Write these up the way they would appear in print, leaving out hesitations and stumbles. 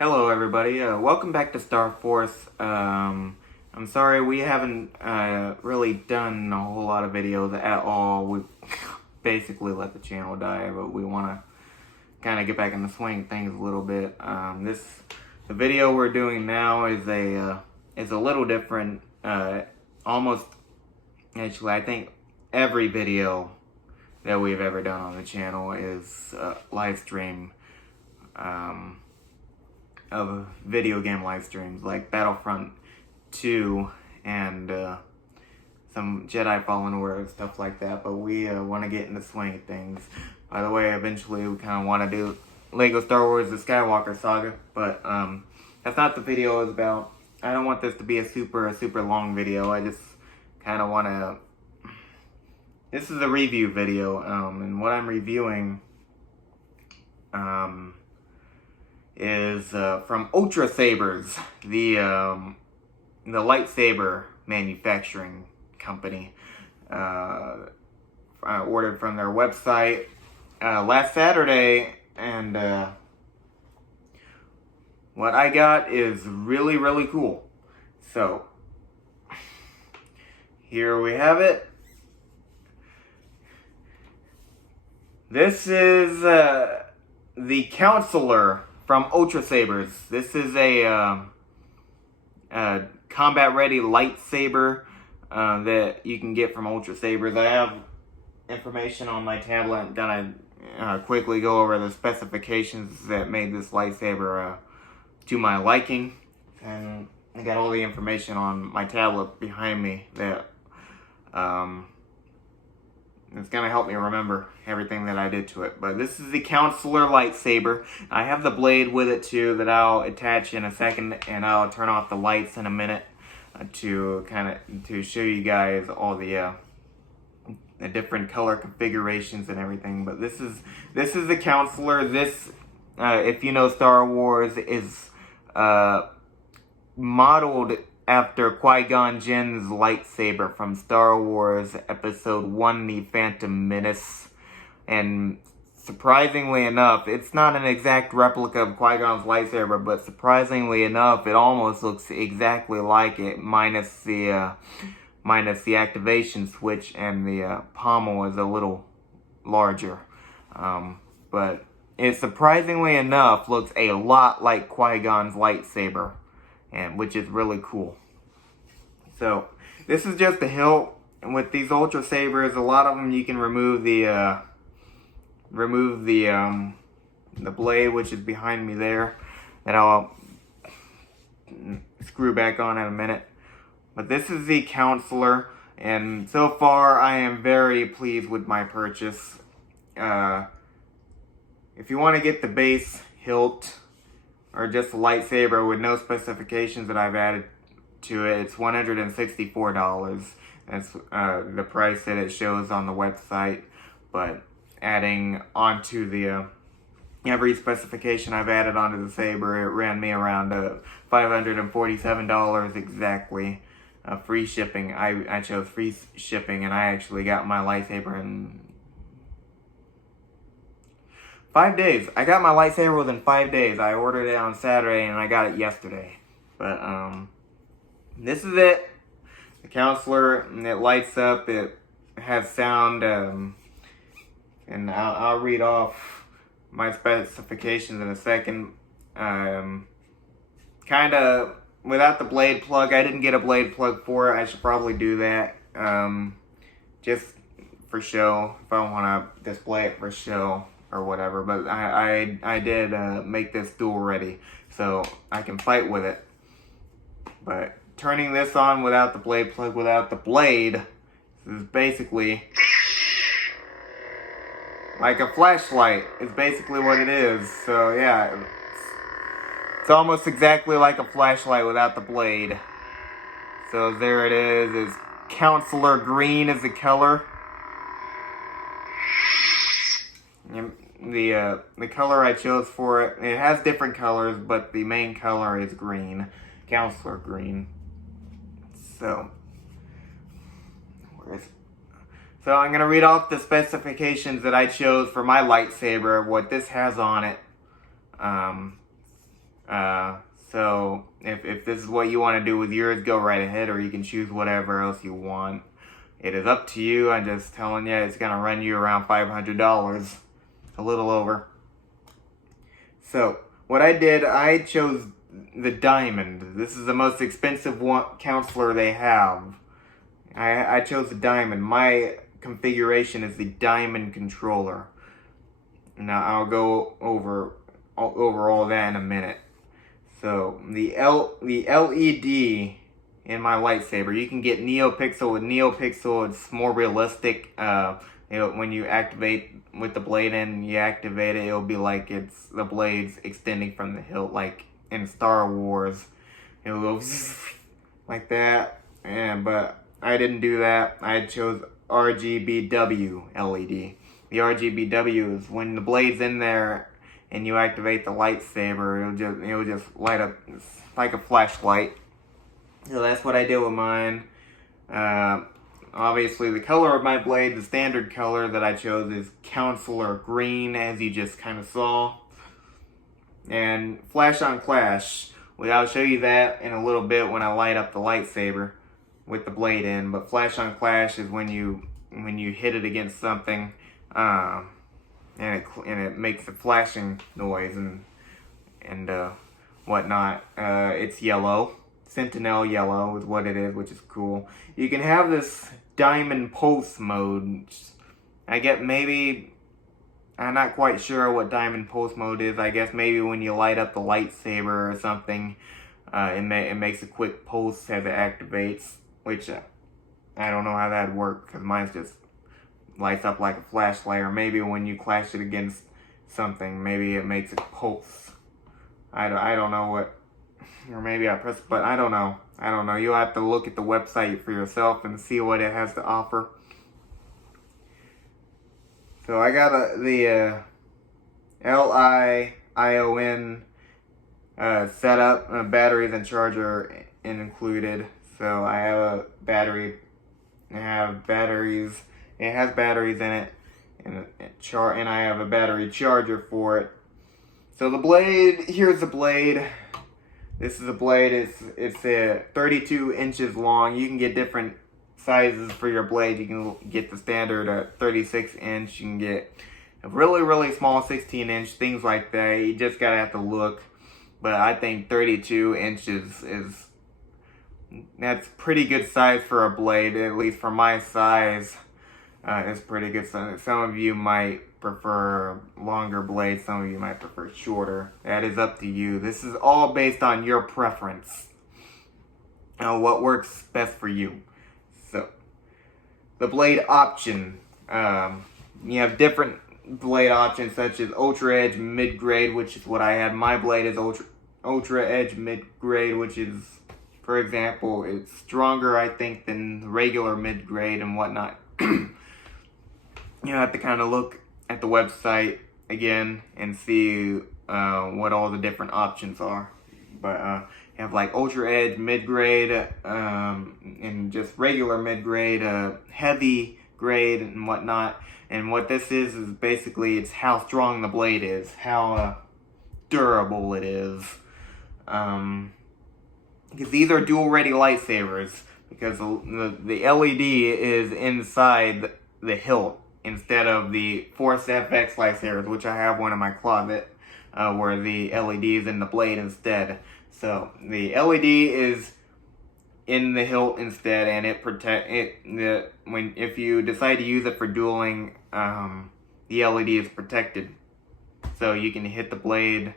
Hello everybody, welcome back to Star Force. I'm sorry we haven't really done a whole lot of videos at all. We basically let the channel die, but we want to kind of get back in the swing of things a little bit. The video we're doing now is a little different. Almost, actually, I think every video that we've ever done on the channel is live stream. Of video game live streams like Battlefront 2 and some Jedi Fallen Order and stuff like that, but we want to get in the swing of things. By the way, eventually we kind of want to do Lego Star Wars The Skywalker Saga, but that's not the video is about. I don't want this to be a super long video. I just kind of want to. This is a review video, and what I'm reviewing is from Ultrasabers, the lightsaber manufacturing company. I ordered from their website last Saturday, and what I got is really cool. So here we have it. This is the Counselor from Ultrasabers. This is a combat-ready lightsaber that you can get from Ultrasabers. I have information on my tablet. I'm gonna quickly go over the specifications that made this lightsaber to my liking, and I got all the information on my tablet behind me that it's gonna help me remember everything that I did to it. But this is the Counselor lightsaber. I have the blade with it too that I'll attach in a second, and I'll turn off the lights in a minute to show you guys all the different color configurations and everything. But this is the Counselor. This, if you know Star Wars, is modeled after Qui-Gon Jinn's lightsaber from Star Wars Episode 1, The Phantom Menace. And surprisingly enough, it's not an exact replica of Qui-Gon's lightsaber, but surprisingly enough, it almost looks exactly like it, minus the activation switch, and the pommel is a little larger. But it surprisingly enough looks a lot like Qui-Gon's lightsaber, and which is really cool. So this is just a hilt, and with these Ultrasabers, a lot of them you can remove the blade, which is behind me there, that I'll screw back on in a minute. But this is the Counselor, and so far I am very pleased with my purchase. If you want to get the base hilt, or just a lightsaber with no specifications that I've added to it, it's $164. That's the price that it shows on the website. But adding onto the every specification I've added onto the saber, it ran me around $547 exactly. Free shipping. I chose free shipping, and I actually got my lightsaber in 5 days. I got my lightsaber within 5 days. I ordered it on Saturday and I got it yesterday. But this is it. The Counselor, and it lights up. It has sound, and I'll read off my specifications in a second. Kind of without the blade plug. I didn't get a blade plug for it. I should probably do that, just for show, if I want to display it for show or whatever. But I did make this dual ready, so I can fight with it. But turning this on without the blade plug, without the blade, is basically like a flashlight, is basically what it is. So yeah, it's almost exactly like a flashlight without the blade. So there it is. It's Counselor green is the color. The color I chose for it, it has different colors, but the main color is green. Counselor green. So I'm going to read off the specifications that I chose for my lightsaber, what this has on it. So if this is what you want to do with yours, go right ahead, or you can choose whatever else you want. It is up to you. I'm just telling you, it's gonna run you around $500, a little over. So what I did, I chose the Diamond. This is the most expensive counselor they have. I chose the Diamond. My configuration is the Diamond controller. Now I'll go over all that in a minute. So the LED in my lightsaber, you can get NeoPixel. With NeoPixel, it's more realistic. When you activate with the blade and you activate it, it'll be like it's the blade's extending from the hilt, like in Star Wars. It'll go like that. But I didn't do that. I chose RGBW LED. The RGBW is when the blade's in there and you activate the lightsaber, it'll just light up like a flashlight. So that's what I did with mine. Obviously, the color of my blade, the standard color that I chose is Counselor Green, as you just kind of saw. And Flash on Clash, well, I'll show you that in a little bit when I light up the lightsaber with the blade in. But Flash on Clash is when you hit it against something, and it makes a flashing noise and whatnot. It's yellow. Sentinel yellow is what it is, which is cool. You can have this diamond pulse mode. I get maybe, I'm not quite sure what diamond pulse mode is. I guess maybe when you light up the lightsaber or something, it makes a quick pulse as it activates, which I don't know how that'd work, because mine's just lights up like a flashlight. Or maybe when you clash it against something, maybe it makes a pulse. I don't know what. Or maybe I press, but I don't know. You'll have to look at the website for yourself and see what it has to offer. So I got the LION setup, batteries and charger included. So I have a battery. It has batteries in it, and I have a battery charger for it. So the blade, here's the blade. This is a blade. It's 32 inches long. You can get different sizes for your blade. You can get the standard 36 inch. You can get a really, really small 16 inch, things like that. You just gotta have to look. But I think 32 inches that's pretty good size for a blade, at least for my size. It's pretty good. Some of you might prefer longer blades, some of you might prefer shorter. That is up to you. This is all based on your preference. What works best for you. So, the blade option. You have different blade options such as Ultra Edge Mid-Grade, which is what I have. My blade is Ultra Edge Mid-Grade, which is, for example, it's stronger, I think, than regular mid-grade and whatnot. You have to kind of look at the website again and see what all the different options are. But you have like Ultra Edge, mid-grade, and just regular mid-grade, heavy grade and whatnot. And what this is basically it's how strong the blade is, how durable it is. Because these are dual-ready lightsabers, because the LED is inside the hilt instead of the Force FX lightsabers, which I have one in my closet, where the LED is in the blade instead. So the LED is in the hilt instead, and if you decide to use it for dueling, the LED is protected, so you can hit the blade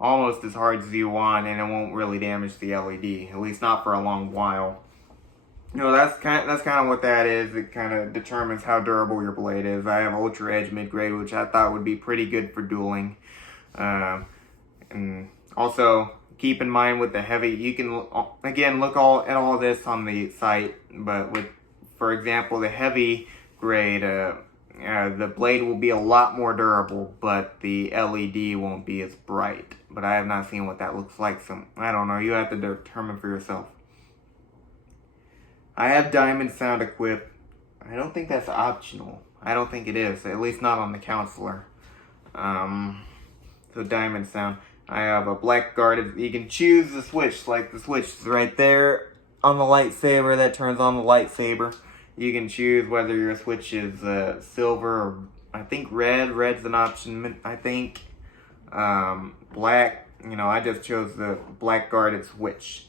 almost as hard as you want, and it won't really damage the LED, at least not for a long while. You know, that's kind of what that is. It kind of determines how durable your blade is. I have Ultra Edge Mid-Grade, which I thought would be pretty good for dueling. And also, keep in mind with the heavy, you can, again, look at all this on the site, but with, for example, the heavy grade, the blade will be a lot more durable, but the LED won't be as bright. But I have not seen what that looks like, so I don't know. You have to determine for yourself. I have diamond sound equipped. I don't think that's optional. I don't think it is, at least not on the counselor. So diamond sound. I have a black guard. You can choose the switch, like the switch is right there on the lightsaber that turns on the lightsaber. You can choose whether your switch is silver or I think red. Red's an option, I think. Black, I just chose the black guarded switch.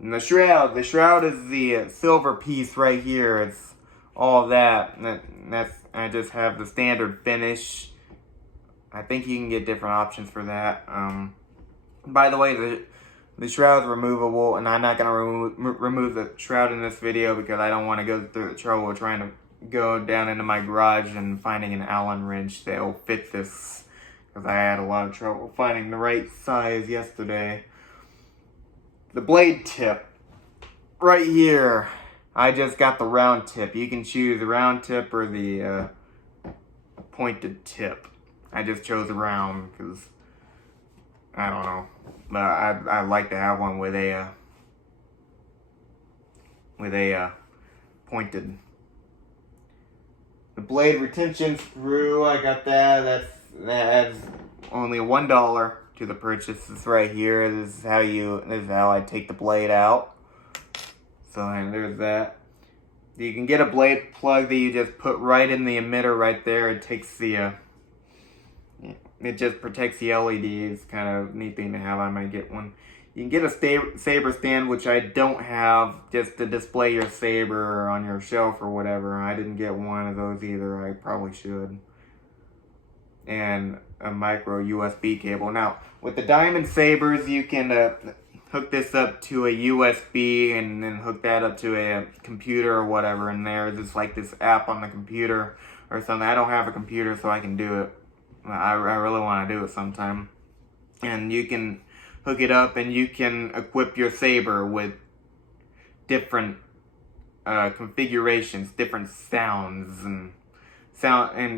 And the shroud is the silver piece right here. It's all that. I just have the standard finish. I think you can get different options for that. By the way, the shroud's removable, and I'm not gonna remove the shroud in this video because I don't want to go through the trouble of trying to go down into my garage and finding an Allen wrench that will fit this, because I had a lot of trouble finding the right size yesterday. The blade tip, right here, I just got the round tip. You can choose the round tip or the pointed tip. I just chose the round because, I don't know, but I'd like to have one with a pointed. The blade retention screw, I got that. That's only $1 to the purchase. This right here. This is how I take the blade out. So there's that. You can get a blade plug that you just put right in the emitter right there. It takes the it just protects the LEDs. Kind of neat thing to have. I might get one. You can get a saber stand, which I don't have, just to display your saber on your shelf or whatever. I didn't get one of those either. I probably should. And a micro USB cable. Now, with the diamond sabers, you can hook this up to a USB and then hook that up to a computer or whatever. And there's like this app on the computer or something. I don't have a computer, so I can do it. I really want to do it sometime. And you can hook it up and you can equip your saber with different configurations, different sounds and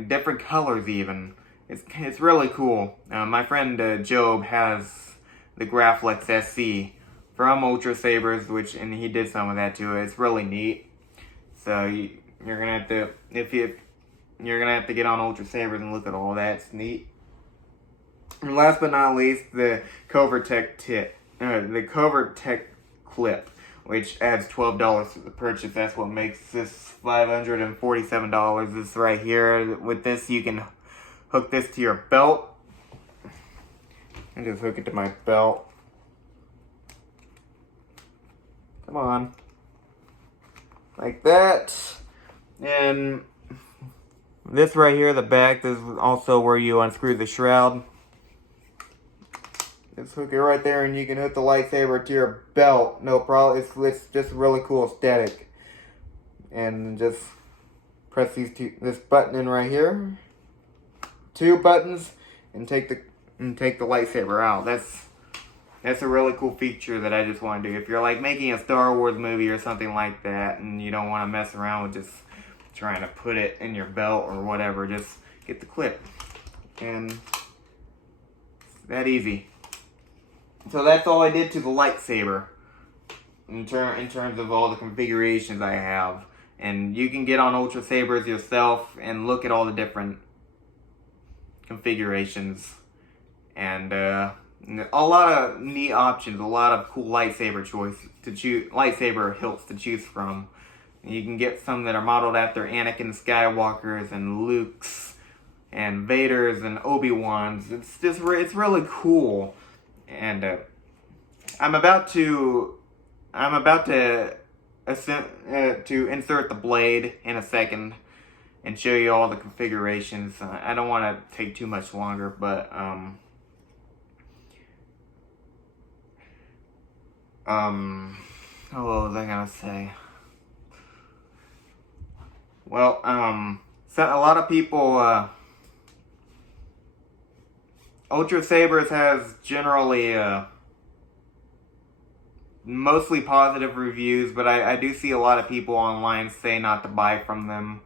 different colors even. It's really cool. My friend Job has the Graflex SC from Ultrasabers, and he did some of that too. It's really neat. So you're gonna have to you're gonna have to get on Ultrasabers and look at all that. It's neat. And last but not least, the Covertech clip, which adds $12 to the purchase. That's what makes this $547. This right here. With this, you can hook this to your belt. I just hook it to my belt. Come on. Like that. And this right here, the back, this is also where you unscrew the shroud. Just hook it right there and you can hook the lightsaber to your belt. No problem. It's just a really cool aesthetic. And just press this button in right here. 2 buttons and take the lightsaber out. That's a really cool feature that I just want to do. If you're like making a Star Wars movie or something like that and you don't want to mess around with just trying to put it in your belt or whatever, just get the clip. And it's that easy. So that's all I did to the lightsaber in terms of all the configurations I have. And you can get on Ultrasabers yourself and look at all the different configurations and a lot of neat options, a lot of cool lightsaber hilts to choose from. You can get some that are modeled after Anakin Skywalker's and Luke's and Vader's and Obi-Wan's. It's really cool. And I'm about to insert the blade in a second and show you all the configurations. I don't want to take too much longer, but what was I gonna say? Well, so a lot of people, Ultrasabers has generally mostly positive reviews, but I do see a lot of people online say not to buy from them.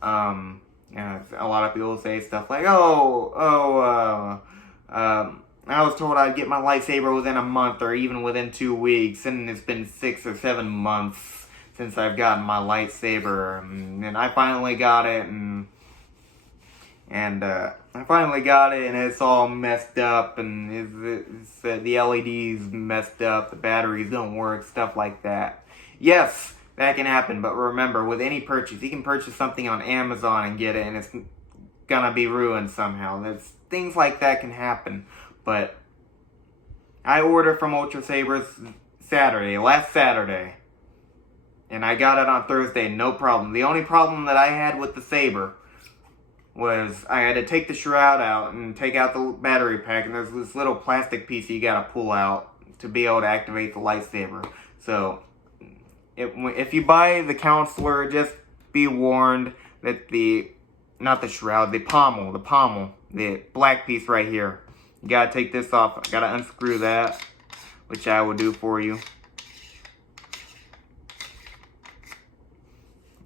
A lot of people say stuff like, I was told I'd get my lightsaber within a month or even within 2 weeks, and it's been 6 or 7 months since I've gotten my lightsaber, and I finally got it, and And I finally got it, and it's all messed up, and the LED's messed up, the batteries don't work, stuff like that. Yes, that can happen, but remember, with any purchase, you can purchase something on Amazon and get it, and it's gonna be ruined somehow. Things like that can happen, but I ordered from Ultrasabers last Saturday, and I got it on Thursday, no problem. The only problem that I had with the Saber was I had to take the shroud out and take out the battery pack, and there's this little plastic piece you gotta pull out to be able to activate the lightsaber. So, if you buy the counselor, just be warned that not the shroud, the pommel, the black piece right here, you gotta take this off, gotta unscrew that, which I will do for you.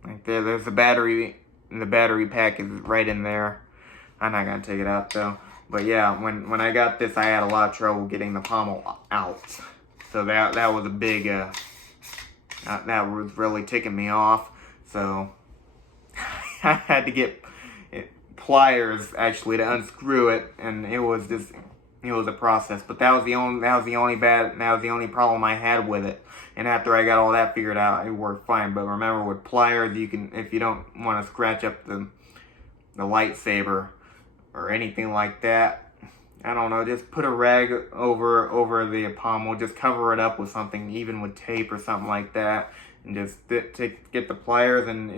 Right there, there's the battery. And the battery pack is right in there. I'm not gonna take it out though. But yeah, when I got this, I had a lot of trouble getting the pommel out. So that was a big that was really ticking me off. So I had to get pliers actually to unscrew it, and it was a process. But that was the only problem I had with it. And after I got all that figured out, it worked fine. But remember, with pliers, you can, if you don't want to scratch up the lightsaber or anything like that, I don't know, just put a rag over the pommel, just cover it up with something, even with tape or something like that, and just get the pliers, and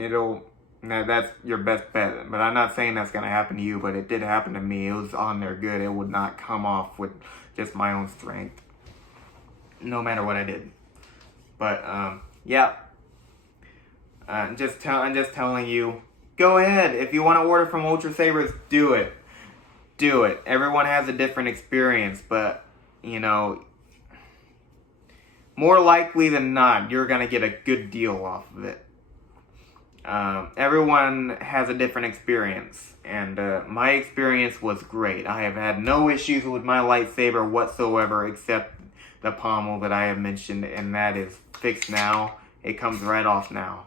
that's your best bet. But I'm not saying that's gonna happen to you, but it did happen to me. It was on there good. It would not come off with just my own strength, no matter what I did. But yeah, I'm just telling you, go ahead. If you want to order from Ultrasabers, do it. Do it. Everyone has a different experience, but you know, more likely than not, you're gonna get a good deal off of it. Everyone has a different experience, and my experience was great. I have had no issues with my lightsaber whatsoever, except the pommel that I have mentioned, and that is fixed now. It comes right off now.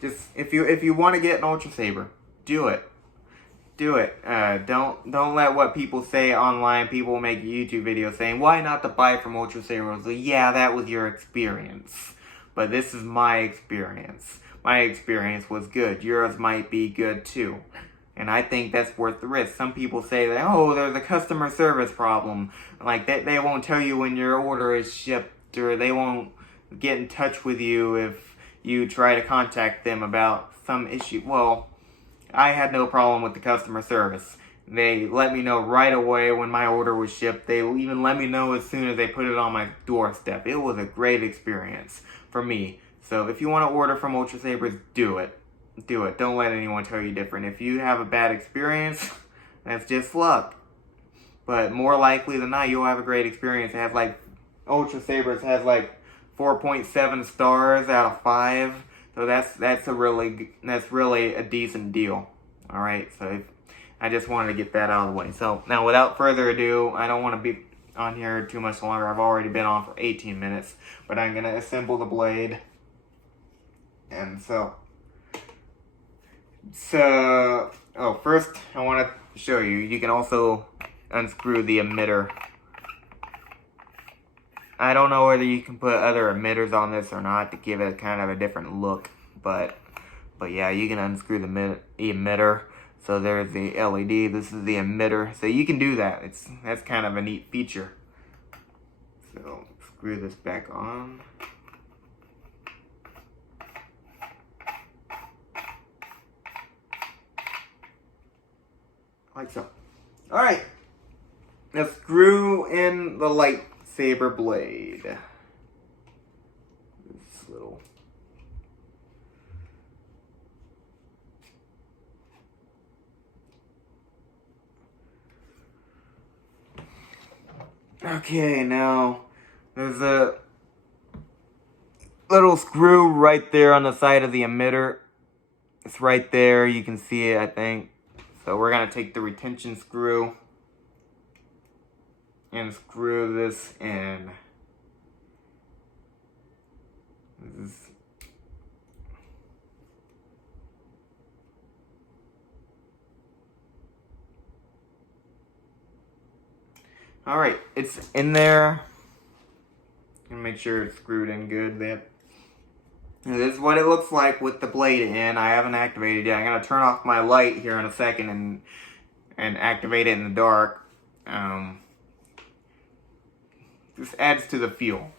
Just if you want to get an Ultrasaber, do it. Do it. Don't let what people say online. People make YouTube videos saying, why not to buy from Ultrasabers? Well, yeah, that was your experience, but this is my experience. My experience was good. Yours might be good too. And I think that's worth the risk. Some people say that, oh, there's a customer service problem. Like, they won't tell you when your order is shipped, or they won't get in touch with you if you try to contact them about some issue. Well, I had no problem with the customer service. They let me know right away when my order was shipped. They even let me know as soon as they put it on my doorstep. It was a great experience for me. So if you want to order from Ultrasabers, do it. Do it. Don't let anyone tell you different. If you have a bad experience, that's just luck. But more likely than not, you'll have a great experience. It has Ultrasabers has 4.7 stars out of 5. So that's really a decent deal. All right. So I just wanted to get that out of the way. So now, without further ado, I don't want to be on here too much longer. I've already been on for 18 minutes, but I'm gonna assemble the blade. And first I want to show you. You can also unscrew the emitter. I don't know whether you can put other emitters on this or not to give it kind of a different look, but yeah, you can unscrew the emitter. So there's the LED. This is the emitter. So you can do that. That's kind of a neat feature. So screw this back on. Like so. Alright. Now screw in the lightsaber blade. This little... Okay, now there's a little screw right there on the side of the emitter. It's right there. You can see it, I think. So we're going to take the retention screw and screw this in. Alright, it's in there. And make sure it's screwed in good. This is what it looks like with the blade in. I haven't activated yet. I'm gonna turn off my light here in a second and activate it in the dark. This adds to the feel.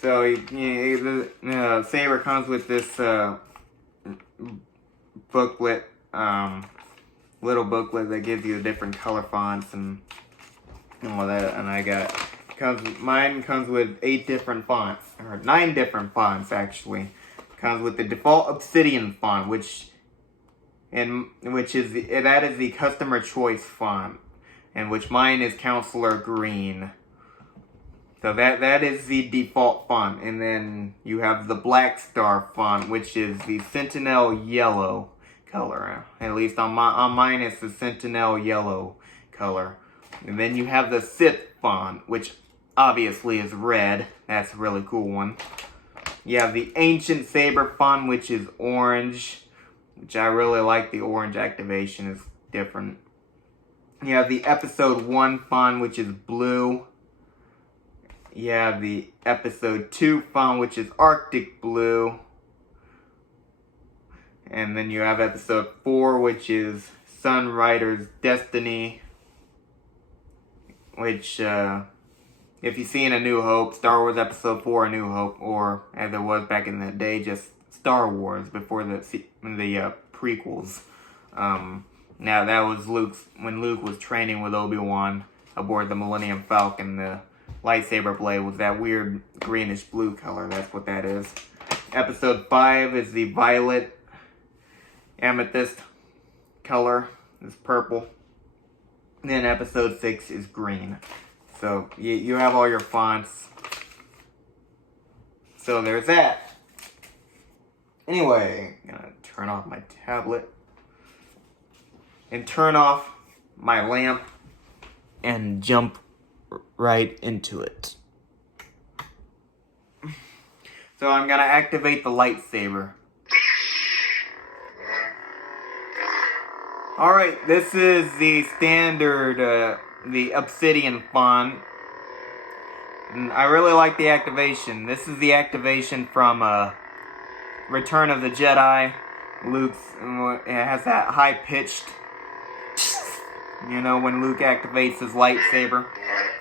So the Saber comes with this booklet, little booklet that gives you the different color fonts and all that. And mine comes with 8 different fonts, or 9 different fonts actually. It comes with the default Obsidian font, which is the customer choice font, and which mine is Counselor Green. So that is the default font, and then you have the Black Star font, which is the Sentinel Yellow color. At least on mine, it's the Sentinel Yellow color. And then you have the Sith font, which obviously is red. That's a really cool one. You have the Ancient Saber font, which is orange, which I really like. The orange activation is different. You have the Episode 1 font, which is blue. You have the Episode 2 font, which is Arctic blue. And then you have Episode 4, which is Sunrider's Destiny. Which, if you see in A New Hope, Star Wars Episode 4, A New Hope, or as it was back in the day, just Star Wars before the prequels. Now that was when Luke was training with Obi-Wan aboard the Millennium Falcon. The lightsaber blade was that weird greenish blue color. That's what that is. Episode 5 is the violet amethyst color. It's purple. And then Episode 6 is green. So you have all your fonts. So there's that. Anyway, I'm gonna turn off my tablet and turn off my lamp and jump right into it. So I'm gonna activate the lightsaber. Alright, this is the standard, the Obsidian font. And I really like the activation. This is the activation from Return of the Jedi. It has that high-pitched, when Luke activates his lightsaber.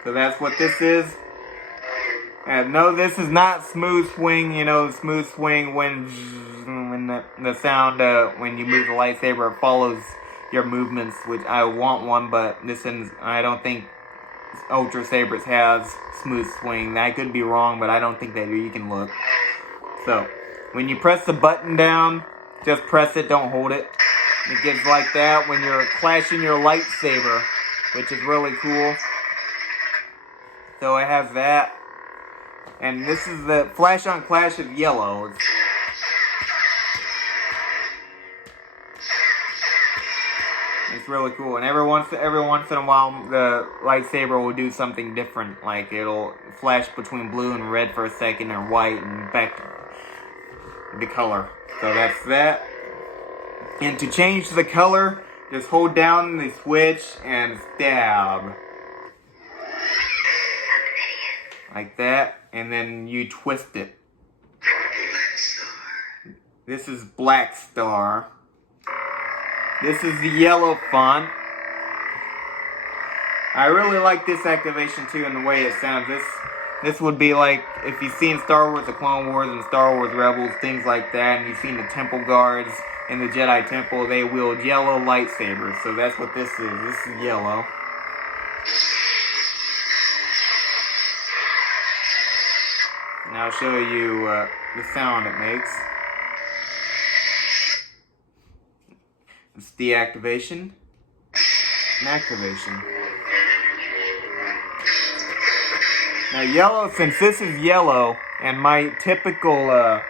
So that's what this is. And no, this is not smooth swing. Smooth swing when the sound, when you move the lightsaber, it follows your movements, which I want one, but I don't think Ultrasabers has smooth swing. I could be wrong, but I don't think they do. You can look. So, when you press the button down, just press it, don't hold it. It gets like that when you're clashing your lightsaber, which is really cool. So it has that. And this is the flash on clash of yellow. It's really cool, and every once in a while, the lightsaber will do something different. Like it'll flash between blue and red for a second, or white, and back to the color. So that's that. And to change the color, just hold down the switch and stab, like that, and then you twist it. This is Black Star. This is the yellow font. I really like this activation too, and the way it sounds. This would be like if you've seen Star Wars: The Clone Wars and Star Wars Rebels, things like that, and you've seen the Temple Guards in the Jedi Temple. They wield yellow lightsabers, so that's what this is. This is yellow. And I'll show you the sound it makes. It's deactivation and activation. Now yellow, since this is yellow, and my typical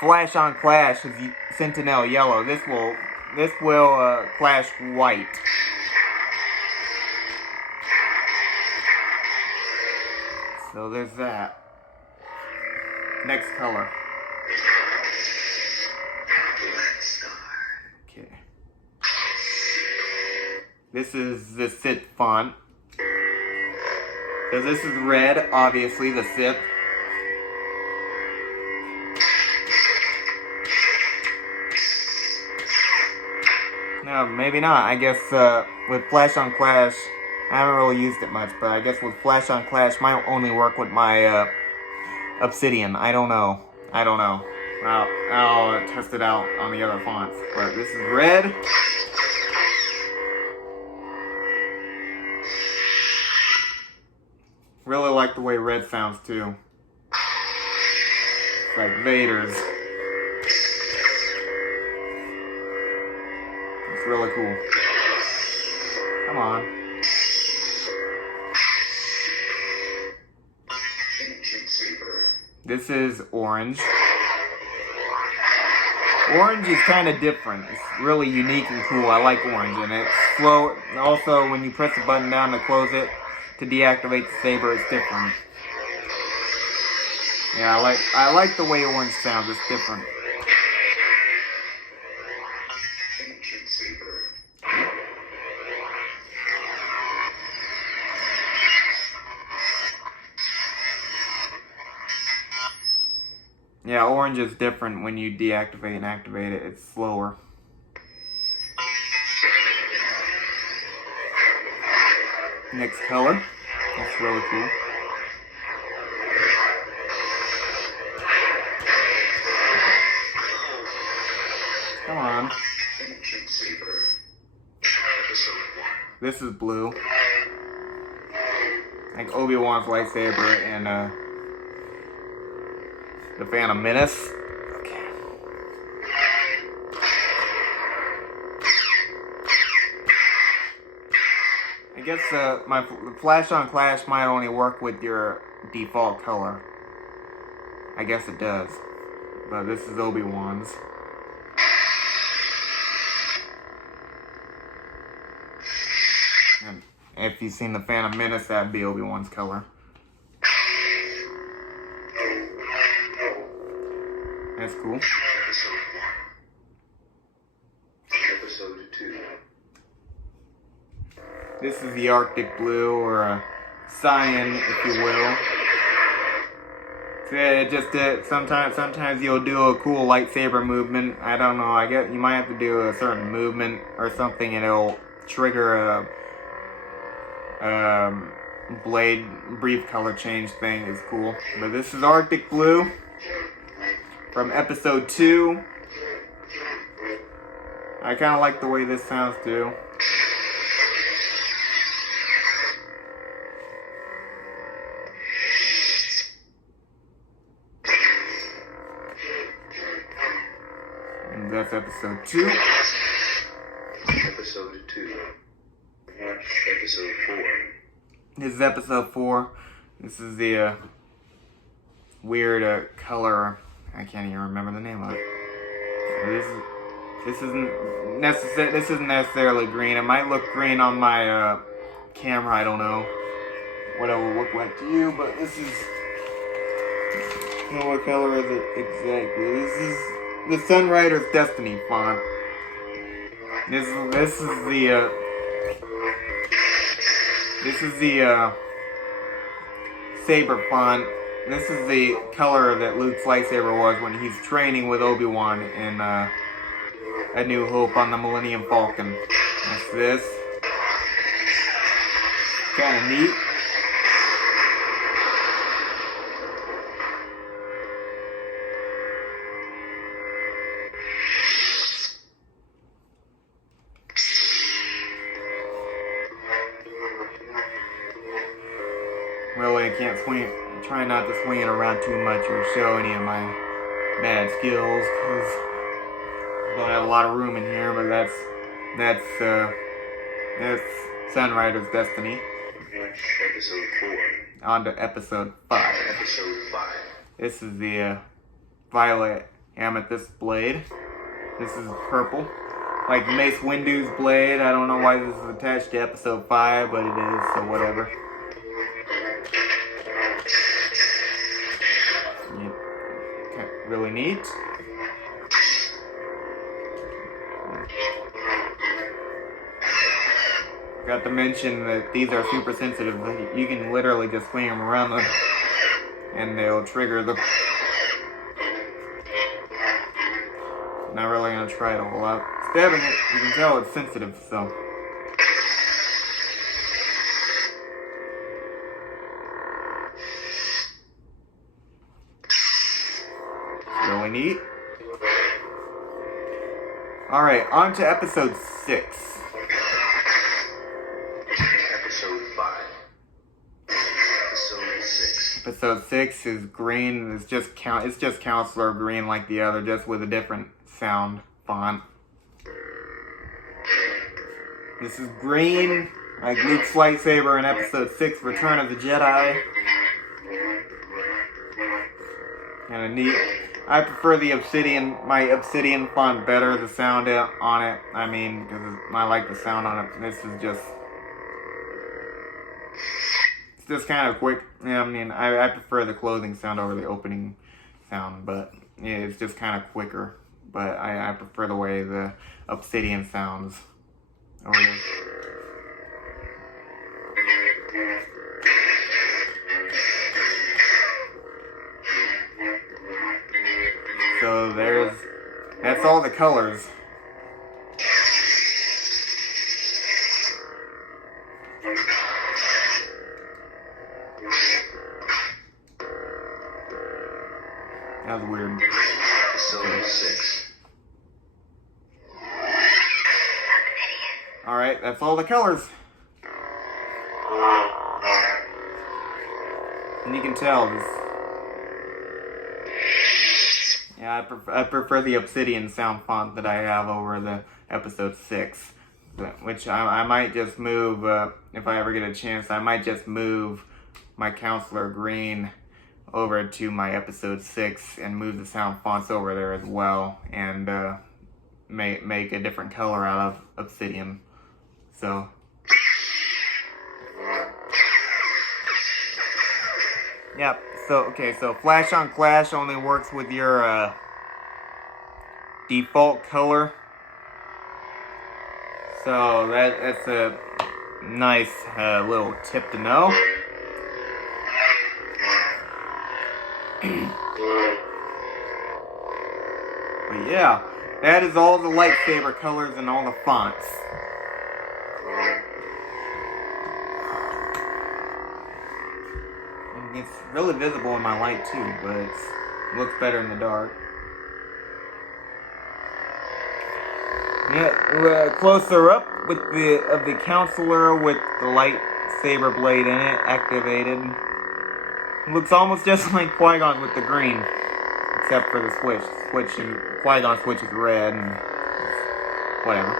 flash on clash is Sentinel yellow, this will flash white. So there's that. Next color. Okay. This is the Sith font. So this is red, obviously, the Sith. No, maybe not. I guess with Flash on Clash, I haven't really used it much, but I guess with Flash on Clash might only work with my Obsidian. I don't know. I'll test it out on the other fonts. But this is red. Really like the way red sounds too. It's like Vader's. It's really cool. Come on. This is orange. Orange is kind of different. It's really unique and cool. I like orange, and it's slow. Also, when you press the button down to close it, to deactivate the saber, it's different. Yeah, I like the way orange sounds. It's different. Yeah, orange is different when you deactivate and activate it. It's slower. Next color. That's really cool. Come on. This is blue. Like Obi-Wan's lightsaber and the Phantom Menace. Okay. I guess my Flash on Clash might only work with your default color. I guess it does. But this is Obi-Wan's. And if you've seen the Phantom Menace, that'd be Obi-Wan's color. That's cool. Episode 1. Episode 2. This is the Arctic Blue, or a Cyan, if you will. So yeah, it just sometimes you'll do a cool lightsaber movement. I don't know. I guess you might have to do a certain movement or something, and it'll trigger a blade brief color change thing. Is cool. But this is Arctic Blue from episode 2. I kind of like the way this sounds too. And that's episode 2. Episode 2. Episode 4. This is episode 4. This is the weird color. I can't even remember the name of it. This isn't necessarily green. It might look green on my camera. I don't know what it will look like to you, but this is. I don't know what color is it exactly. This is the Sunrider's Destiny font. This is the Saber font. This is the color that Luke's lightsaber was when he's training with Obi-Wan in A New Hope on the Millennium Falcon. That's this. Kind of neat. Really, I can't swing. Try not to swing it around too much or show any of my bad skills, because I don't have a lot of room in here. But that's Sunrider's Destiny. Episode 4. On to episode 5. Episode 5. This is the Violet Amethyst blade. This is purple, like Mace Windu's blade. I don't know why this is attached to episode 5, but it is, so whatever. Really neat. Forgot to mention that these are super sensitive. You can literally just swing them around them and they'll trigger the... Not really gonna try it a whole lot. Stabbing it, you can tell it's sensitive, so... Really neat. Alright, on to episode 6. Episode 5. Episode 6. Episode 6 is green. It's just Counselor Green like the other, just with a different sound font. This is green, like Luke's lightsaber in episode 6, Return of the Jedi. Kinda neat. I prefer my obsidian font better, the sound on it. I mean, because I like the sound on it. This is just... It's just kind of quick. Yeah, I mean, I prefer the closing sound over the opening sound, but yeah, it's just kind of quicker. But I prefer the way the obsidian sounds over this. So that's all the colors. That was weird. Episode 6. Alright, that's all the colors. And you can tell this. Yeah, I prefer the obsidian sound font that I have over the episode 6. Which I might just move, if I ever get a chance, I might just move my Counselor Green over to my episode 6 and move the sound fonts over there as well. And make a different color out of obsidian. So... Yep, so Flash on Clash only works with your default color. So that's a nice little tip to know. But yeah, that is all the lightsaber colors and all the fonts. It's really visible in my light too, but it looks better in the dark. Yeah, closer up with the Counselor with the lightsaber blade in it activated. It looks almost just like Qui-Gon with the green, except for the switch and Qui-Gon switch is red and whatever.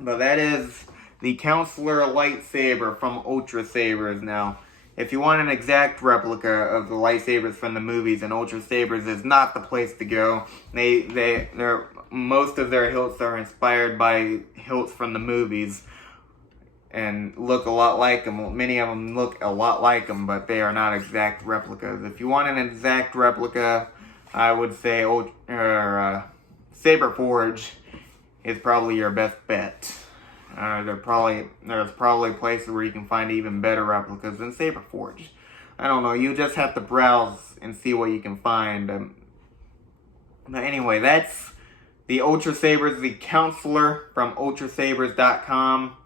But that is the Counselor lightsaber from Ultrasabers. Now, if you want an exact replica of the lightsabers from the movies, and Ultrasabers is not the place to go. Most of their hilts are inspired by hilts from the movies and look a lot like them. Many of them look a lot like them, but they are not exact replicas. If you want an exact replica, I would say Saber Forge is probably your best bet. There's probably places where you can find even better replicas than Saber Forge. I don't know. You just have to browse and see what you can find. But anyway, that's the Ultrasabers, the Counselor from Ultrasabers.com.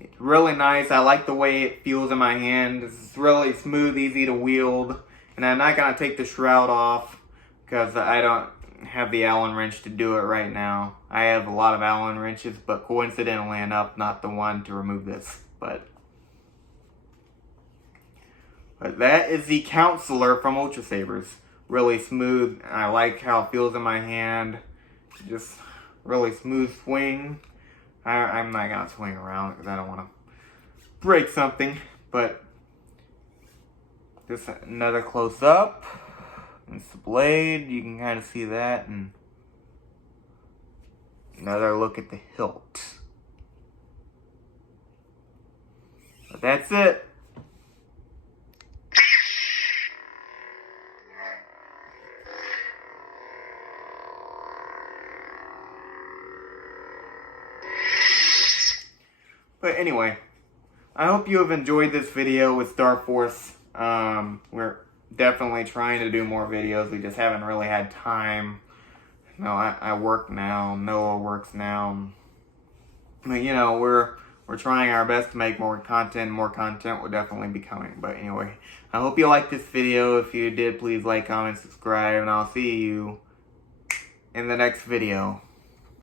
It's really nice. I like the way it feels in my hand. It's really smooth, easy to wield. And I'm not going to take the shroud off because I don't have the Allen wrench to do it right now. I have a lot of Allen wrenches, but coincidentally enough, not the one to remove this. But that is the Counselor from Ultrasabers. Really smooth. I like how it feels in my hand. Just really smooth swing. I'm not going to swing around because I don't want to break something. But just another close up. It's the blade. You can kind of see that. And another look at the hilt. But that's it. But anyway, I hope you have enjoyed this video with Star Force. We're definitely trying to do more videos. We just haven't really had time. No, I work now. Noah works now. But, you know, we're trying our best to make more content. More content will definitely be coming. But anyway, I hope you liked this video. If you did, please like, comment, subscribe, and I'll see you in the next video.